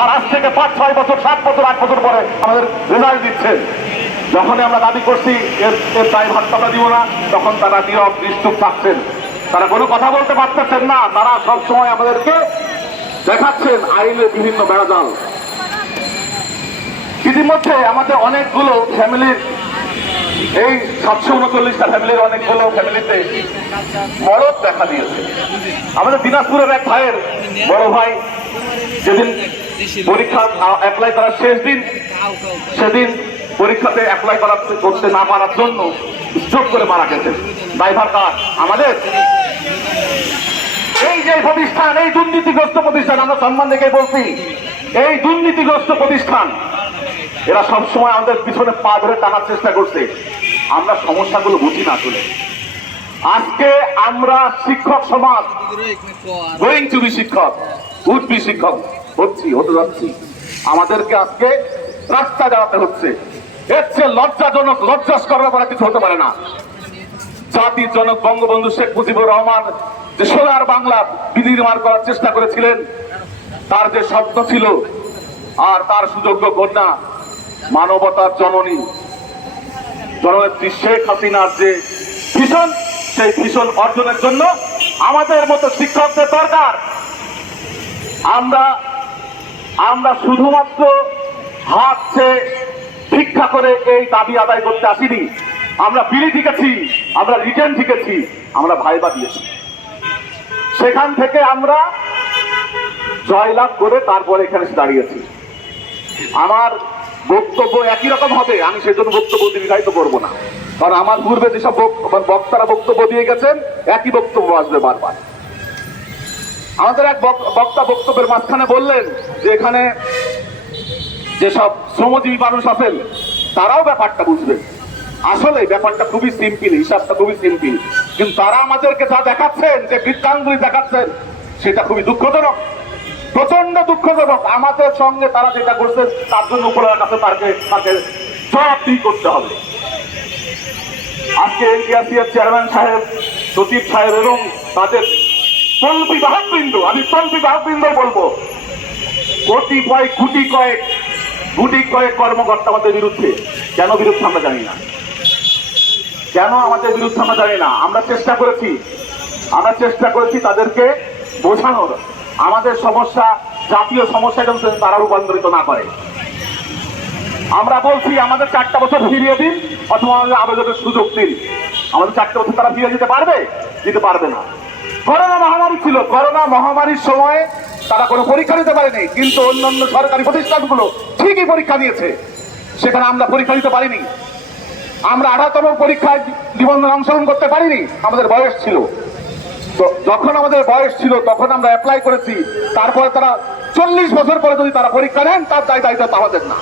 আর আজ থেকে পাঁচ, ছয় বছর, সাত বছর, আট বছর পরে আমাদের রেজাল্ট দিচ্ছেন যখনই আমরা দাবি করছি, এর এর দায় ভাত্তাটা দিব না, তখন তারা নীরব, নিশ্চুপ থাকছেন। তারা কোনো কথা বলতে পারতেছেন না, তারা সবসময় আমাদেরকে দেখাচ্ছেন আইনের বিভিন্ন বেড়াজাল। ইতিমধ্যে আমাদের অনেকগুলো ফ্যামিলির, এই সাতশো উনচল্লিশটা ফ্যামিলির অনেকগুলো ফ্যামিলিতে মরদ দেখা দিয়েছে। আমাদের দিনাজপুরের এক ভাইয়ের বড় ভাই যেদিন পরীক্ষা অ্যাপ্লাই করার শেষ দিন, সেদিন পরীক্ষাতে অ্যাপ্লাই করা করতে না পারার জন্য স্ট্রোক করে মারা গেছেন ড্রাইভার কার? আমাদের? এই যে প্রতিষ্ঠান, এই দুর্নীতিগ্রস্ত প্রতিষ্ঠান, আমরা সম্মান রেখে বলছি, এই দুর্নীতিগ্রস্ত প্রতিষ্ঠান, এরা সবসময় আমাদের পিছনে পা ধরে টানার চেষ্টা করছে। আমরা সমস্যাগুলো বুঝি না আসলে। আজকে আমরা শিক্ষক সমাজ গোয়িং টু বি শিক্ষক। উড বি শিক্ষক হচ্ছি হতে যাচ্ছি। আমাদেরকে আজকে রাস্তা দাঁড়াতে হচ্ছে। এর চেয়ে লজ্জাজনক লজ্জাস্কর করা কিছু হতে পারে না। জাতির জনক বঙ্গবন্ধু শেখ মুজিবুর রহমান যে সোনার বাংলা বিনির্মাণ করার চেষ্টা করেছিলেন, তার যে স্বপ্ন ছিল, আর তার সুযোগ্য কন্যা মানবতার জননী জননেত্রী শেখ হাসিনার যে ভীষণ, সেই ভীষণ অর্জনের জন্য আমাদের মতো শিক্ষকদের দরকার। আমরা আমরা শুধুমাত্র হাত চেয়ে ভিক্ষা করে এই দাবি আদায় করতে আসিনি। আমরা বিলি ঠিকেছি, আমরা রিটার্ন ঠিকেছি, আমরা ভাইবা দিয়েছি। সেখান থেকে আমরা জয়লাভ করে তারপরে এখানে দাঁড়িয়েছি। আমার বক্তব্য একই রকম হবে, আমি সেজন্য বক্তব্য দীর্ঘায়িত করব না। কারণ আমার পূর্বে যেসব বক্তারা বক্তব্য দিয়ে গেছেন, একই বক্তব্য আসবে বারবার। আমাদের এক বক- বক্তা বক্তব্যের মাঝখানে বললেন যে এখানে যেসব শ্রমজীবী মানুষ আছেন, তারাও ব্যাপারটা বুঝবে। আসলে ব্যাপারটা খুবই সিম্পল, হিসাবটা খুবই সিম্পল। কিন্তু তারা আমাদেরকে যা দেখাচ্ছেন, যে বৃত্তাঙ্গুলি দেখাচ্ছেন, সেটা খুবই দুঃখজনক প্রচণ্ড দুঃখজনক। আমাদের সঙ্গে তারা যেটা করছে তার জন্য উপরের কাছে তাকে তাকে জবাবদিহি করতে হবে। আজকে এনটিআরসিএর চেয়ারম্যান সাহেব, সচিব সাহেব এবং তাদের তল্পি বাহকবৃন্দ আমি তল্পি বাহকবৃন্দ বলব। কতিপয় গুটি কয়েক গুটি কয়েক কর্মকর্তা আমাদের বিরুদ্ধে। কেন বিরুদ্ধে আমরা জানি না। কেন আমাদের বিরুদ্ধে আমরা জানি না। আমরা চেষ্টা করেছি। আমরা চেষ্টা করেছি তাদেরকে বোঝানোর। আমাদের সমস্যা, জাতীয় সমস্যা যেন তারা রূপান্তরিত না করে। আমরা বলছি, আমাদের চারটা বছর ফিরিয়ে দিন, অথবা আমাদের আবেদনের সুযোগ দিন। আমাদের চারটা বছর তারা ফিরে দিতে পারবে? দিতে পারবে না। করোনা মহামারী ছিল। করোনা মহামারীর সময়ে তারা কোনো পরীক্ষা দিতে পারেনি, কিন্তু অন্যান্য সরকারি প্রতিষ্ঠানগুলো ঠিকই পরীক্ষা দিয়েছে। সেখানে আমরা পরীক্ষা দিতে পারিনি। আমরা আঠাতম পরীক্ষায় নিবন্ধন অংশগ্রহণ করতে পারিনি, আমাদের বয়স ছিল। তো যখন আমাদের বয়স ছিল, তখন আমরা অ্যাপ্লাই করেছি। তারপরে তারা চল্লিশ বছর পরে যদি তারা পরীক্ষা নেন, তার দায় দায়িত্ব আমাদের না।